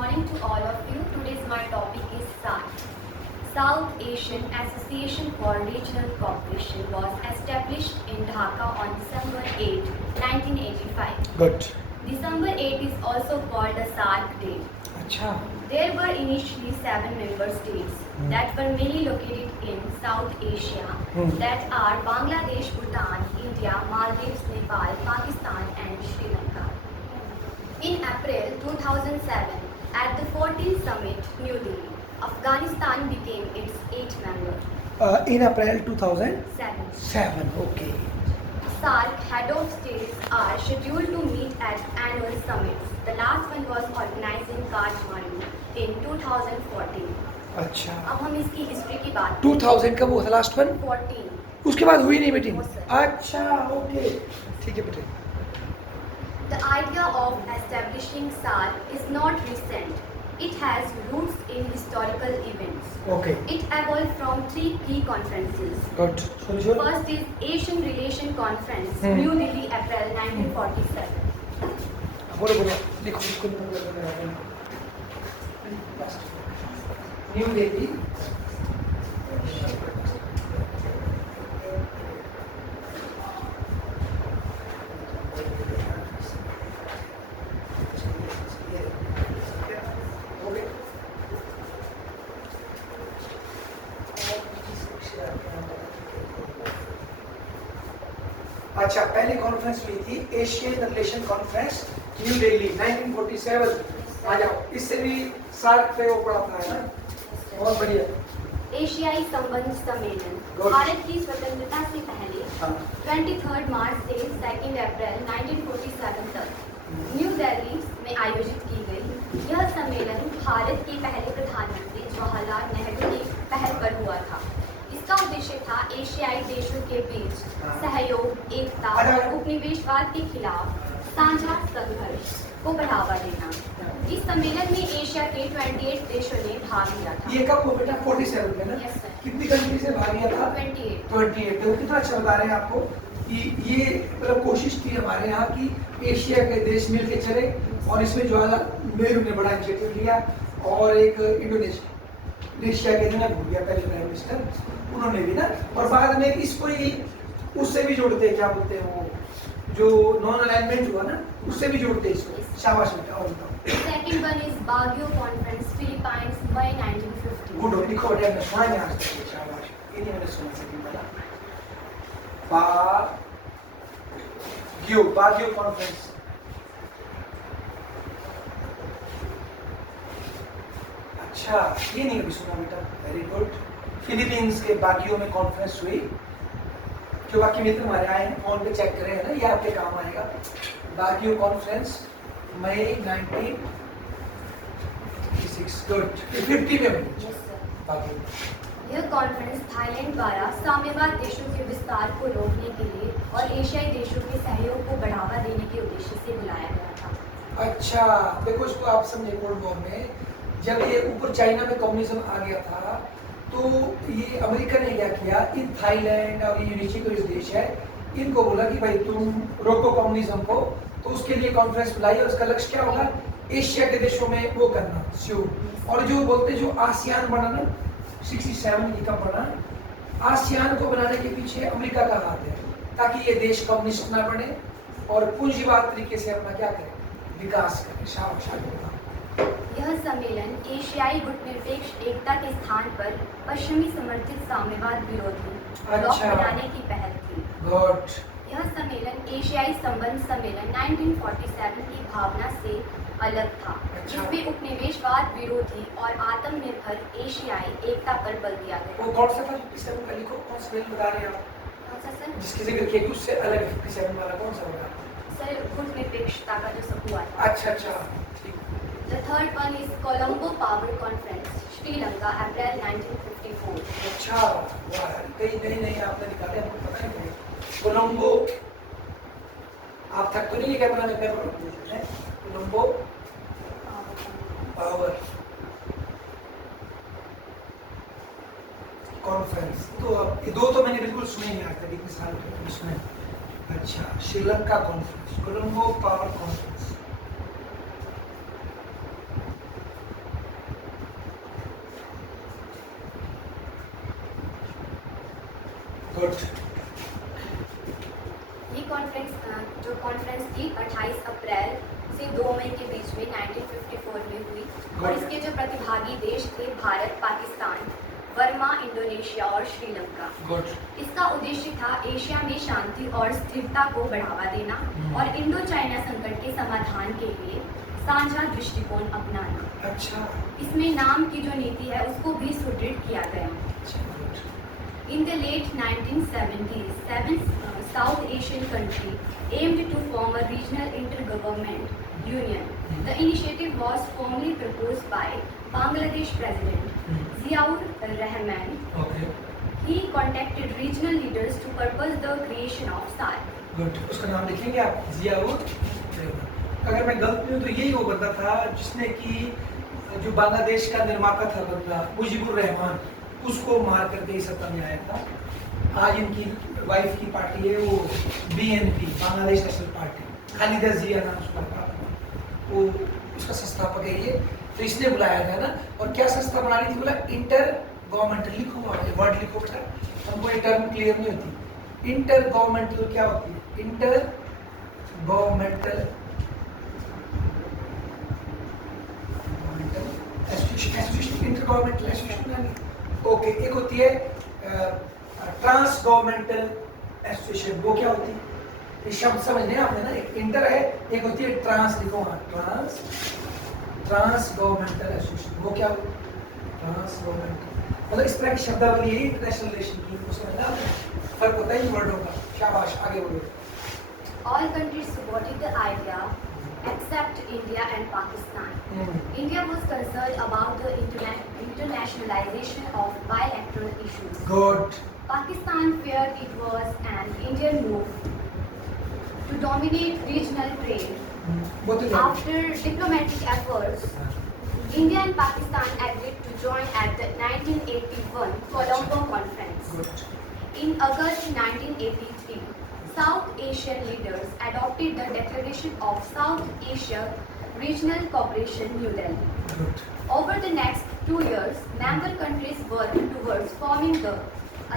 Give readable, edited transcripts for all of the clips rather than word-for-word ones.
morning to all of you. Today's my topic is SAARC. South Asian Association for Regional Cooperation was established in Dhaka on December 8, 1985. Good. December 8 is also called the SAARC Day. अच्छा. There were initially 7 member states that were mainly located in South Asia that are Bangladesh, Bhutan, India, Maldives, Nepal, Pakistan and Sri Lanka. In April 2007, at the 14th Summit, New Delhi, Afghanistan became its 8th member. In April 2007. 7. Okay. SAARC head of states are scheduled to meet at annual summits. The last one was organized in Kathmandu in 2014. अच्छा. अब हम इसकी history की बात 2000 का वो था last one. 14. उसके बाद हुई नहीं मीटिंग. हो सर. अच्छा. ओके. ठीक है बेटे. The idea of establishing SAARC is not recent. It has roots in historical events. Okay. It evolved from 3 key conferences. Good. Sure. First is Asian Relation Conference, New Delhi, April 1947. बोलो बोलो. लिखो इसको. New Delhi. अच्छा. पहली conference हुई थी Asian relation conference new Delhi 1947. आ जाओ. इससे भी सार्क पे वो पड़ा था ना. बहुत बढ़िया. एशियाई संबंध सम्मेलन Good. भारत की स्वतंत्रता से पहले हाँ. 23 मार्च से 2 अप्रैल 1947 तक न्यू दिल्ली में आयोजित की गई. यह सम्मेलन भारत के पहले प्रधानमंत्री जवाहरलाल नेहरू की पहल पर हुआ था. इसका उद्देश्य था एशियाई देशों के बीच सहयोग, एकता और उपनिवेशवाद के खिलाफ साझा संघर्ष को बढ़ावा देना. इस सम्मेलन में एशिया के 28 देशों ने भाग लिया था. ये कब हुआ बेटा? 47 में ना. Yes, sir. कितनी कंट्री से भाग लिया था? 28. 28. तो कितना अच्छा बता रहे हैं आपको कि ये मतलब कोशिश थी हमारे यहाँ की एशिया के देश मिलके चले. और इसमें जवाहरलाल नेहरू ने बड़ा इनिशिएटिव लिया. और एक इंडोनेशिया के दिन भूल गया पहले प्राइम मिनिस्टर, उन्होंने भी ना. और बाद में इसको ही उससे भी जोड़ते हैं, क्या बोलते हैं वो जो नॉन अलाइनमेंट हुआ ना, उससे भी जोड़ते हैं इसको. शाबाश बेटा. और बताओ. Second one is Baguio Conference, Philippines, by 1950. Good. लिखो बेटा. मैं सुना नहीं आज तक. शाबाश. ये नहीं मैंने सुना सेकंड वाला. बागियो कॉन्फ्रेंस. अच्छा. ये नहीं अभी सुना बेटा. Very good. फिलीपींस के बागियो में कॉन्फ्रेंस हुई. जो बाकी मित्र हमारे आए हैं फोन पे चेक करें ना, ये आपके काम आएगा. बागियो कॉन्फ्रेंस मई 1956. गुड. 50 में बनी. Yes, sir. बागियो. यह कॉन्फ्रेंस थाईलैंड द्वारा साम्यवाद देशों के विस्तार को रोकने के लिए और एशियाई देशों के सहयोग को बढ़ावा देने के उद्देश्य से बुलाया गया था. अच्छा. देखो इसको आप समझे. कोल्ड वॉर में जब ये ऊपर चाइना में कम्युनिज्म आ गया था, तो ये अमेरिका ने क्या किया, इन थाईलैंड और ये यूनिची जो देश है, इनको बोला कि भाई तुम रोको कम्युनिज्म को. तो उसके लिए कॉन्फ्रेंस बुलाई और उसका लक्ष्य क्या होगा, एशिया के देशों में वो करना. और जो बोलते जो आसियान बनाना 67 की कब बना, आसियान को बनाने के पीछे अमेरिका का हाथ है, ताकि ये देश कम्युनिस्ट ना बने और पूंजीवाद तरीके से अपना क्या करें, विकास करें. शाबाश. यह सम्मेलन एशियाई गुटनिरपेक्ष एकता के स्थान पर पश्चिमी समर्थित साम्यवाद विरोधी ब्लॉक अच्छा. बनाने की पहल थी. गुड. यह सम्मेलन एशियाई संबंध सम्मेलन 1947 की भावना से अलग था, जिसमें उपनिवेशवाद विरोधी और आत्मनिर्भर एशियाई एकता पर बल दिया गया. वो कौन सा था? 57 का लिखो. कौन सा बता रहे हैं आप? कौन सा सर? जिसकी जिक्र किया कि उससे अलग 57 वाला कौन सा होगा? सर गुटनिरपेक्षता का जो सब हुआ था. अच्छा. अच्छा. The third one is Colombo Power Conference, Sri Lanka, April 1954. अच्छा. वाह. कई नई आपने निकाले, हमको पता नहीं पड़ा. कोलंबो. आप थक तो नहीं है कैमरा में पेपर है? Colombo power conference. तो अब ये दो तो मैंने बिल्कुल सुने नहीं आज तक, इतने साल के सुने. अच्छा. Sri Lanka conference, Colombo power conference. Good. ये जो कॉन्फ्रेंस थी 28 अप्रैल से 2 मई के बीच में 1954 में हुई और इसके जो प्रतिभागी देश थे भारत, पाकिस्तान, बर्मा, इंडोनेशिया और श्रीलंका। गुड। इसका उद्देश्य था एशिया में शांति और स्थिरता को बढ़ावा देना और इंडो चाइना संकट के समाधान के लिए साझा दृष्टिकोण अपनाना। अच्छा। इसमें नाम की जो नीति है उसको भी सुदृढ़ किया गया। In the late 1970s, seven South Asian countries aimed to form a regional intergovernment union. The initiative was formally proposed by Bangladesh President Ziaur Rahman. Okay. He contacted regional leaders to purpose the creation of SAARC. Good. उसका नाम लिखेंगे आप? जियाउर रहमान। अगर मैं गलत नहीं हूँ तो यही वो बंदा था जिसने कि जो बांग्लादेश का निर्माता था बंदा मुजीबुर रहमान, उसको मार करके ही सत्ता में आया था। आज इनकी वाइफ की पार्टी है वो BNP, Bangladesh National Party, Khalida Zia नाम उसका था, वो उसका संस्थापक है ये। तो इसने बुलाया था ना। और क्या संस्था बनानी थी? बोला इंटर गवर्नमेंटल। लिखो वर्ड लिखो बेटा, हमको ये टर्म क्लियर नहीं होती। इंटर गवर्नमेंटल क्या होती है? Inter governmental association, inter governmental association. Okay. एक होती है ट्रांस गवर्नमेंटल एसोसिएशन, वो क्या होती है? ये शब्द समझने आपने ना, एक इंटर है, एक होती है ट्रांस। लिखो वहाँ ट्रांस गवर्नमेंटल एसोसिएशन, वो क्या हो? ट्रांस गवर्नमेंटल, मतलब इस तरह की शब्दावली है इंटरनेशनल रिलेशन की, उसको समझना आपने? फर्क होता है इन वर्डों का। शाबाश, आगे बोलो। All countries supported the idea except India and Pakistan. India was concerned about the internationalization of bilateral issues. Good. Pakistan feared it was an Indian move to dominate regional trade. वो तो क्या? After diplomatic efforts, India and Pakistan agreed to join at the 1981 Colombo Conference. Good. In August 1983, South Asian leaders adopted the Declaration of South Asia Regional Cooperation, New Delhi. Good. Over the next 2 years, member countries worked towards forming the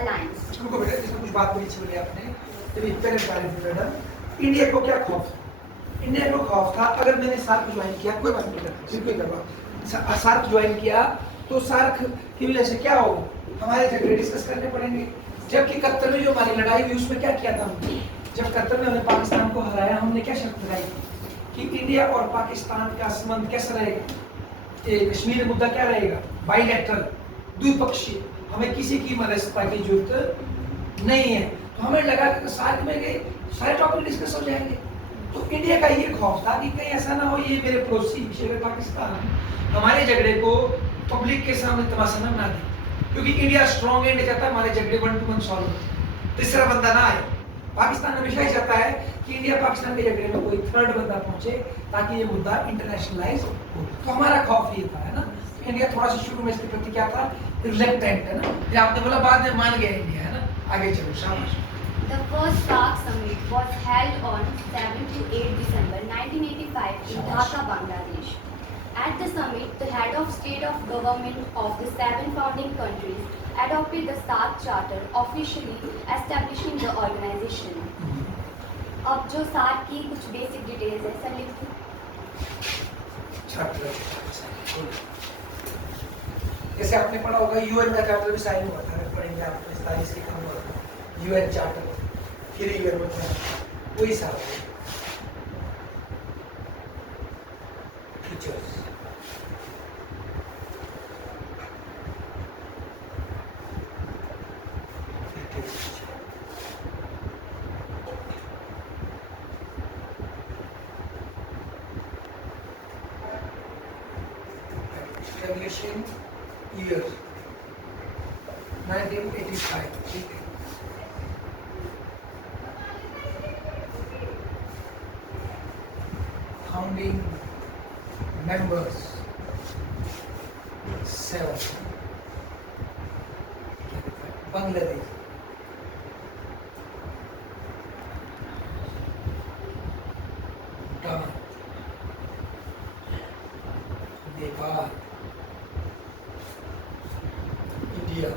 alliance. रुको बेटा, इसमें कुछ बात बड़ी अच्छी बोली आपने। तो ये पहले बता रहे थे बेटा, इंडिया को क्या खौफ था? इंडिया को खौफ था अगर मैंने सार्क ज्वाइन किया, कोई बात नहीं करता, फिर कोई करवा, सार्क ज्वाइन किया तो सार्क की वजह से क्या होगा? हमारे झगड़े डिस्कस करने पड़ेंगे। जबकि 71 में जो हमारी लड़ाई हुई उसमें क्या किया था हमने? जब 71 में हमने पाकिस्तान को हराया, हमने क्या शर्त लगाई कि इंडिया और पाकिस्तान का संबंध कैसा रहेगा? कश्मीर मुद्दा क्या रहेगा? बाइलैटरल, द्विपक्षीय, हमें किसी की मध्यस्थता की जरूरत नहीं है। तो हमें लगा कि सार्क में गए सारे टॉपिक डिस्कस हो जाएंगे। तो इंडिया का ये खौफ था कि कहीं ऐसा ना हो ये मेरे पड़ोसी विशेष पाकिस्तान हमारे झगड़े को पब्लिक के सामने तमाशा न बना दे, क्योंकि इंडिया स्ट्रॉन्ग एंड चाहता है हमारे झगड़े 1 to 1 सॉल्व हो, तीसरा बंदा ना आए। पाकिस्तान हमेशा ही चाहता है कि इंडिया पाकिस्तान के झगड़े में कोई थर्ड बंदा पहुंचे ताकि ये मुद्दा इंटरनेशनलाइज हो। तो हमारा खौफ ये था, है ना। तो इंडिया थोड़ा सा शुरू में इसके प्रति क्या था? रिलेक्टेंट, है ना। ये आपने बोला बाद में मान गया इंडिया, है ना। आगे चलो, शाबाश। The first SAARC summit was held on 7 to 8 December 1985 in Dhaka, Bangladesh. At the summit, the head of state of government of the 7 founding countries adopted the SAARC Charter, officially establishing the organization. अब जो SAARC की कुछ basic details है sir लिख दो। जैसे आपने पढ़ा होगा यूएन का चार्टर भी साइन हुआ था, पढ़ेंगे आप 45 के कम हुआ था यूएन चार्टर, फिर यूएन होता है वही साल फीचर्स। Revolution year 1985, ठीक है। Founding members 7, Bangladesh, Bhutan, Nepal, India,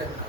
Sri Lanka.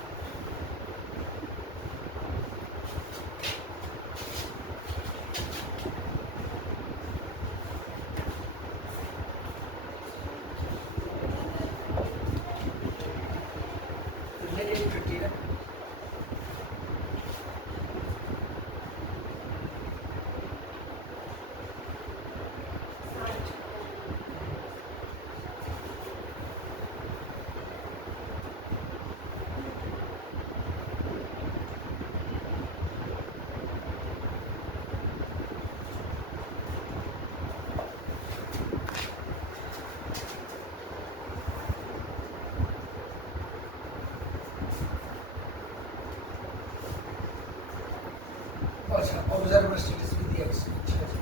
अच्छा, ऑब्जर्वर स्टेटस भी दिया इसमें। अच्छा जी।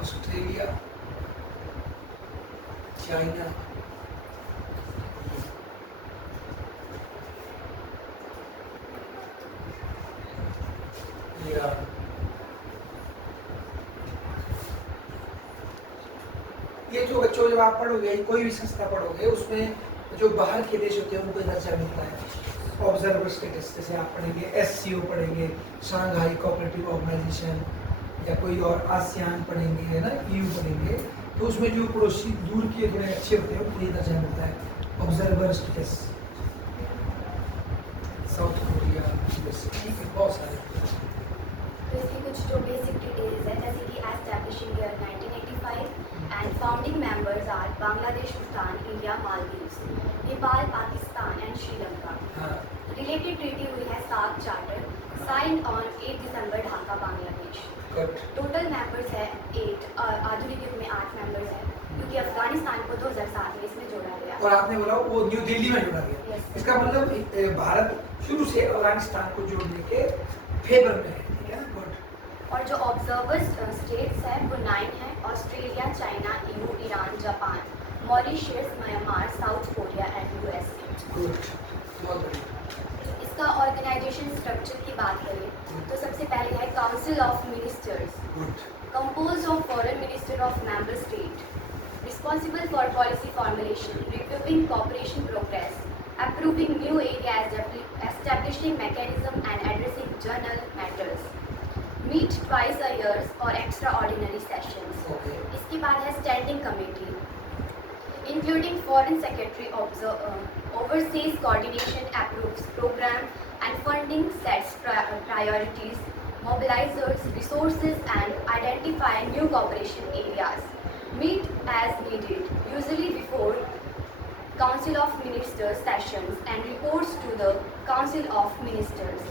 Australia, China, Iran. ये जो बच्चों जब आप पढ़ोगे कोई भी संस्था पढ़ोगे उसमें जो बाहर के देश होते हैं उनको दर्जा मिलता है ऑब्जर्वर स्टेटस। जैसे आप पढ़ेंगे एससीओ पढ़ेंगे, शांघाई कोऑपरेटिव ऑर्गेनाइजेशन, या कोई और आसियान पढ़ेंगे, है ना, ईयू पढ़ेंगे, तो उसमें जो पड़ोसी दूर के थोड़े अच्छे होते हैं उनको ये दर्जा मिलता है ऑब्जर्वर स्टेटस। साउथ कोरिया, बहुत सारे। तो इसकी कुछ जो बेसिक डिटेल्स है, जैसे कि establishing year 1985 and founding members are Bangladesh, Bhutan, India, Maldives, Nepal, Pakistan and Sri Lanka. हाँ, रिलेटेड ट्रीटी हुई है साग charter, signed on 8 December, Dhaka, Bangladesh. Cut. Total members है 8, आधुनिक युग में 8 मेंबर्स है, क्योंकि अफगानिस्तान को 2007 में इसमें जोड़ा गया। और आपने बोला वो न्यू दिल्ली में जोड़ा गया। Yes. इसका मतलब भारत शुरू से अफगानिस्तान को जोड़ने के फेवर में है, ठीक है ना? गुड। और जो ऑब्जर्वर्स स्टेट्स हैं वो 9 हैं: Australia, China, EU, Iran, Japan, Mauritius, Myanmar, south Korea and USA. Good, बहुत बढ़िया। इसका ऑर्गेनाइजेशन स्ट्रक्चर की बात करें तो सबसे पहले है council of ministers, good. composed of foreign minister of member state, responsible for policy formulation, reviewing cooperation progress, approving new areas, establishing mechanism and addressing journal matters. Meet twice a year or extraordinary sessions. Okay. इसके बाद है standing committee, including foreign secretary, oversees coordination, approves program and funding, sets priorities, mobilizes resources and identify new cooperation areas. Meet as needed, usually before Council of Ministers sessions, and reports to the Council of Ministers.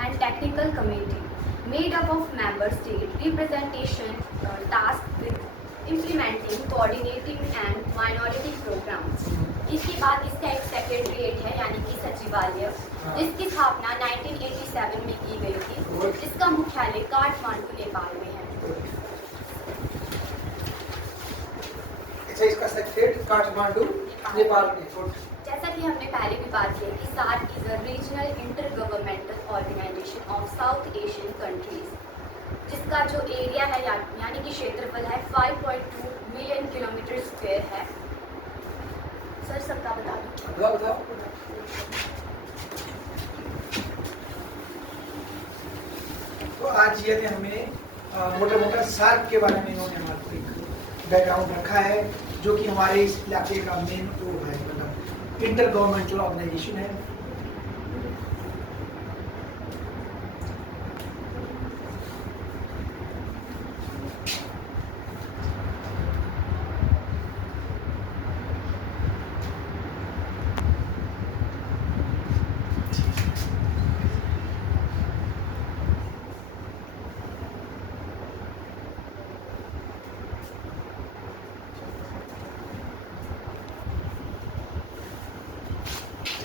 And technical committee made up of member state representation, tasked with implementing, coordinating and minority programs. इसके बाद इसका एक secretariat है यानी कि सचिवालय, जिसकी स्थापना 1987 में की गई थी, जिसका मुख्यालय काठमांडू, नेपाल में है। अच्छा, इसका सेक्रेटरीट काठमांडू, नेपाल में। गुड। जैसा कि हमने पहले भी बात की कि SAARC is a regional intergovernmental organization of South Asian countries, जिसका जो एरिया है यानी कि क्षेत्रफल है 5.2 मिलियन किलोमीटर स्क्वायर है। सर सबका बता दो। बताओ बताओ। तो आज ये ने हमें मोटा मोटा सार्क के बारे में इन्होंने हमारे को एक बैकग्राउंड रखा है, जो कि हमारे इस इलाके का मेन वो है, मतलब इंटर गवर्नमेंटल ऑर्गेनाइजेशन है।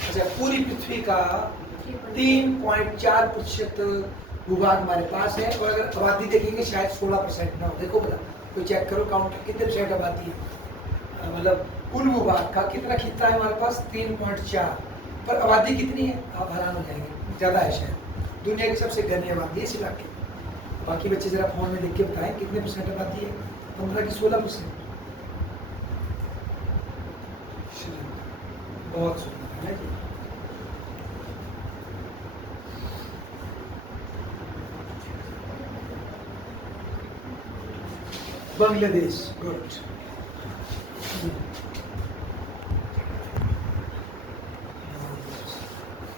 अच्छा, पूरी पृथ्वी का 3.4% भूभाग हमारे पास है, और अगर आबादी देखेंगे शायद 16% ना हो। देखो बता, कोई चेक करो काउंट कितने परसेंट आबादी है, मतलब कुल भूभाग का कितना खिता है हमारे पास 3.4, पर आबादी कितनी है आप हैरान हो जाएंगे, ज़्यादा है शायद। दुनिया की सबसे घनी आबादी है इस इलाके। बाकी बच्चे ज़रा फोन में लिख के बताएं कितने परसेंट आबादी है। 15 की 16%। बहुत सुंदर है जी। बांग्लादेश, गुड।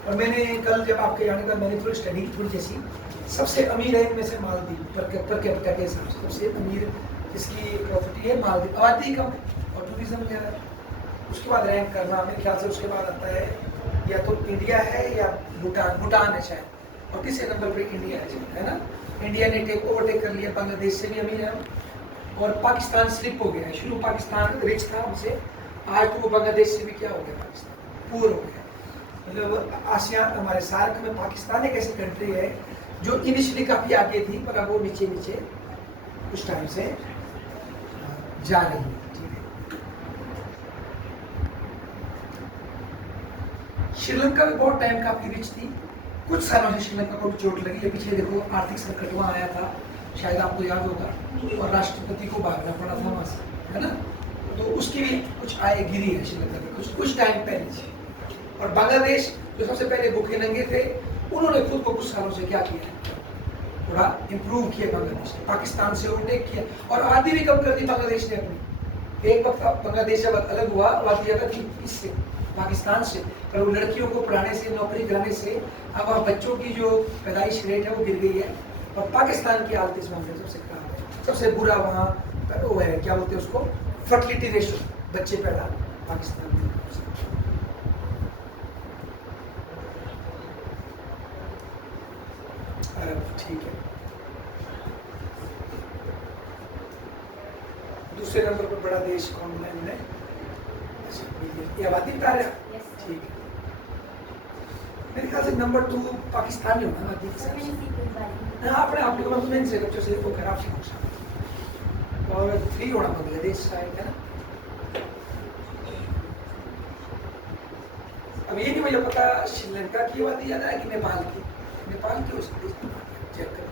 और मैंने कल जब आपके आने का मैंने थोड़ी स्टडी की थोड़ी जैसी, सबसे अमीर है इनमें से मालदीव पर कैपिटा के हिसाब से सबसे अमीर जिसकी प्रॉपर्टी है मालदीव, आबादी कम है और टूरिज्म ज़्यादा है। उसके बाद रैंक करना मेरे ख्याल से उसके बाद आता है या तो इंडिया है या भूटान है शायद, और तीसरे नंबर पे इंडिया है ना। इंडिया ने ओवरटेक कर लिया, बांग्लादेश से भी अमीर है और पाकिस्तान स्लिप हो गया है। शुरू पाकिस्तान रिच था उनसे, आज तो वो बांग्लादेश से भी क्या हो गया, पाकिस्तान पूर हो गया। मतलब आसियान हमारे सार्क में पाकिस्तान एक ऐसी कंट्री है जो इनिशियली काफ़ी आगे थी पर अब वो नीचे नीचे कुछ टाइम से जा रही है। श्रीलंका में बहुत टाइम काफी रिच थी, कुछ सालों से श्रीलंका को चोट लगी है। पीछे देखो आर्थिक संकट वहाँ आया था, शायद आपको याद होगा, और राष्ट्रपति को भागना पड़ा था वहाँ से, है ना। तो उसकी भी कुछ आय गिरी है श्रीलंका में कुछ टाइम पहले से। और बांग्लादेश जो सबसे पहले भूखे नंगे थे, उन्होंने खुद को कुछ सालों से क्या किया, थोड़ा इम्प्रूव किया बांग्लादेश ने, पाकिस्तान से ओवरटेक किया और आबादी भी कम कर दी बांग्लादेश ने अपनी। एक वक्त बांग्लादेश जब अलग हुआ, आबादी ज़्यादा थी इससे, पाकिस्तान से, पर वो लड़कियों को पढ़ाने से, नौकरी कराने से अब वहाँ बच्चों की जो पैदाइश रेट है वो गिर गई है। और पाकिस्तान की हालत इस मामले में सबसे खराब है, सबसे बुरा वहाँ वो है, क्या बोलते हैं उसको, फर्टिलिटी रेशो, बच्चे पैदा पाकिस्तान में। ठीक है, दूसरे नंबर पर बड़ा देश कौन है इनमें, ये आबादी बता रहे हैं, ठीक है। मेरे ख्याल से नंबर 2 पाकिस्तान ही होगा आबादी के साथ। हाँ, अपने आप को मैं से बच्चों से वो खराब सी और 3 होना बांग्लादेश शायद, है ना। अब ये नहीं मुझे पता श्रीलंका की आबादी ज़्यादा है कि नेपाल की हो सकती है, चेक करें।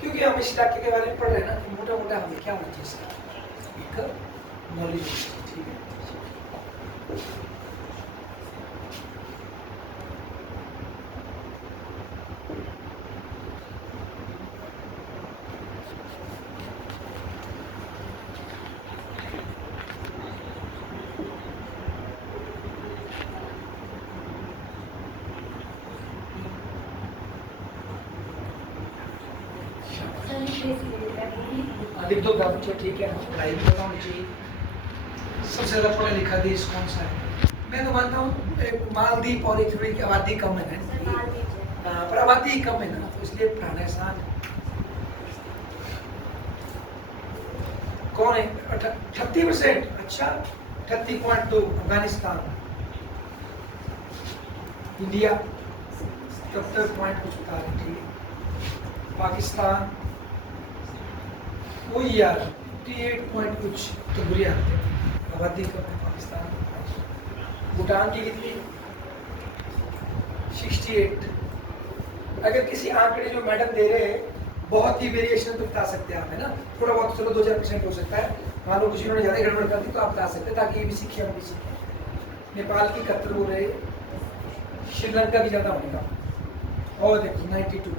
क्योंकि हम इस इलाके के बारे में पढ़ रहे हैं ना, कि मोटा मोटा हमें क्या होना चाहिए, नॉलेज, ठीक है। लिख दो बच्चों, ठीक है। पढ़ाई भी पता होनी चाहिए। सबसे ज़्यादा पढ़ा लिखा देश कौन सा है? मैं तो मानता हूँ मालदीव और इथोपिया की आबादी कम है ना, पर आबादी कम है ना, तो इसलिए पढ़ाना आसान है। कौन है? 38%, अच्छा 30.2 अफगानिस्तान। इंडिया 70 पॉइंट कुछ बता रहे, ठीक है। पाकिस्तान वही यार 58 पॉइंट कुछ, तो बुरी हालत है, आबादी कम है पाकिस्तान। भूटान की कितनी? 68। अगर किसी आंकड़े जो मैडम दे रहे हैं बहुत ही वेरिएशन तो बता सकते हैं आप, है ना, थोड़ा बहुत चलो 2-4% हो सकता है, मान लो किसी ने ज़्यादा गड़बड़ कर दी तो आप बता सकते हैं, ताकि ये भी सीखे हम भी सीखें। नेपाल की 71 हो रहे, श्रीलंका की ज़्यादा होने का, और देखो 92,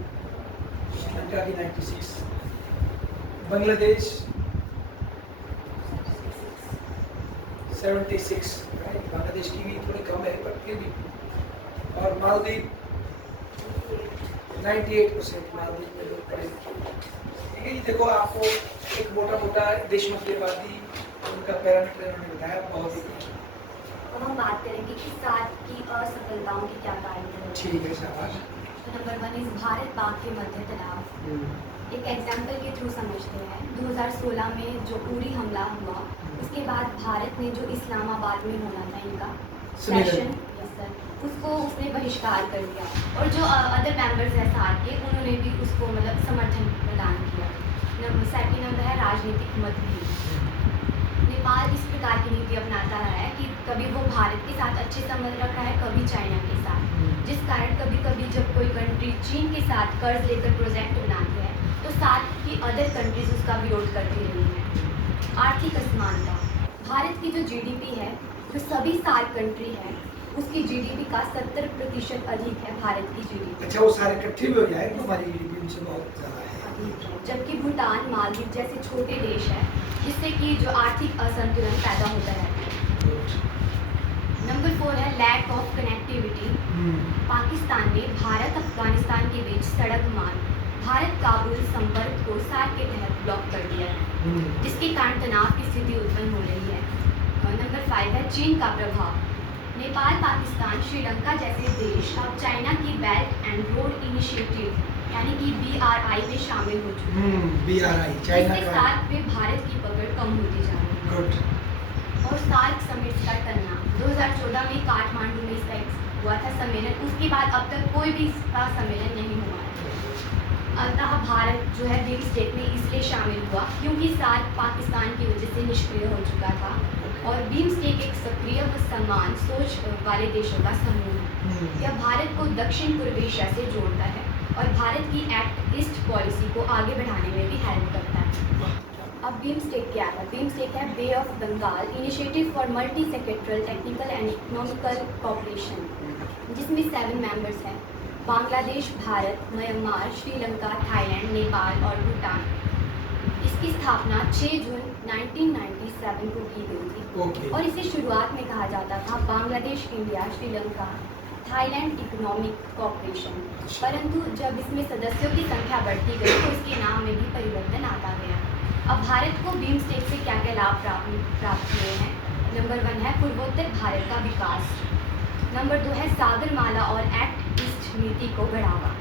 श्रीलंका की 96, बांग्लादेश 76, बांग्लादेश की भी थोड़ी कम है पर फिर भी, और मालदीव 98%, मालदीव में लोग पढ़े लिखे। ठीक है, ये देखो आपको एक मोटा मोटा देशों की आबादी, उनका पैरामीटर उन्होंने बताया बहुत ही। अब हम बात करेंगे कि साथ की असफलताओं के क्या कारण हैं। ठीक है, शाबाश। तो नंबर 1 इस भारत पाक के मध्य तनाव। एक एग्जाम्पल के थ्रू समझते हैं। 2016 में जो उरी हमला हुआ, उसके बाद भारत ने जो इस्लामाबाद में होना था इनका सेशन, उसको उसने बहिष्कार कर दिया, और जो अदर मेंबर्स हैं साथ के, उन्होंने भी उसको मतलब समर्थन प्रदान किया। सेकंड नंबर है राजनीतिक मतभेद। नेपाल इस प्रकार की नीति अपनाता है कि कभी वो भारत के साथ अच्छे संबंध रख रहा है, कभी चाइना के साथ, जिस कारण कभी कभी जब कोई कंट्री चीन के साथ कर्ज लेकर प्रोजेक्ट बनाती है तो साथ की अदर कंट्रीज उसका विरोध करती रही हैं। आर्थिक असमानता। भारत की जो जीडीपी है, जो सभी सार्क कंट्री है उसकी जीडीपी का 70% अधिक है भारत की जीडीपी। अच्छा, वो सारे इकट्ठे भी हो जाए तो हमारी जीडीपी उनसे बहुत ज़्यादा है। अधिक है, जबकि भूटान, मालदीव जैसे छोटे देश हैं, जिससे कि जो आर्थिक असंतुलन पैदा होता है। नंबर 4 है लैक ऑफ कनेक्टिविटी। पाकिस्तान ने भारत अफगानिस्तान के बीच सड़क मार्ग भारत काबुल संपर्क को सार्क के तहत ब्लॉक कर दिया है, जिसके कारण तनाव की स्थिति उत्पन्न हो रही है। और नंबर 5 है चीन का प्रभाव। नेपाल, पाकिस्तान, श्रीलंका जैसे देश अब चाइना की बेल्ट एंड रोड इनिशिएटिव यानी कि BRI में शामिल हो चुके हैं, BRI चाइना जिसके का। साथ में भारत की पकड़ कम होती जा रही है। गुड। और सार्क समिट का टलना 2014 में काठमांडू में इसका हुआ था सम्मेलन, उसके बाद अब तक कोई भी इसका सम्मेलन नहीं हुआ है। अतः भारत जो है बिम्स्टेक में इसलिए शामिल हुआ क्योंकि सार्क पाकिस्तान की वजह से निष्क्रिय हो चुका था, और बिम्स्टेक एक सक्रिय व समान सोच वाले देशों का समूह है। यह भारत को दक्षिण पूर्व एशिया से जोड़ता है और भारत की एक्ट ईस्ट पॉलिसी को आगे बढ़ाने में भी हेल्प करता है। अब बिम्स्टेक क्या है? बिम्स्टेक है Bay of Bengal Initiative for Multi Sectoral Technical and Economical Cooperation, जिसमें 7 मेंबर्स हैं: बांग्लादेश, भारत, म्यांमार, श्रीलंका, थाईलैंड, नेपाल और भूटान। इसकी स्थापना 6 जून 1997 को की गई थी। और इसे शुरुआत में कहा जाता था Bangladesh, India, Sri Lanka, Thailand economic cooperation, परंतु जब इसमें सदस्यों की संख्या बढ़ती गई तो इसके नाम में भी परिवर्तन आता गया। अब भारत को बिम्स्टेक से क्या क्या लाभ प्राप्त हुए हैं? नंबर 1 है पूर्वोत्तर भारत का विकास। नंबर 2 है सागरमाला और एक्ट ईस्ट नीति को बढ़ावा।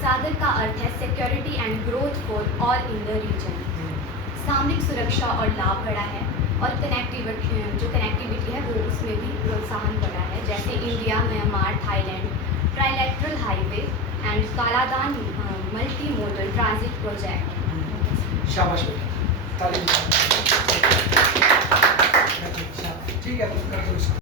सागर का अर्थ है security and growth for all in the region. सामरिक सुरक्षा और लाभ बढ़ा है, और कनेक्टिविटी है वो उसमें भी प्रोत्साहन बढ़ा है, जैसे India, Myanmar, Thailand trilateral highway and Kaladan multi modal transit project. शाबाश, ताली। ठीक है।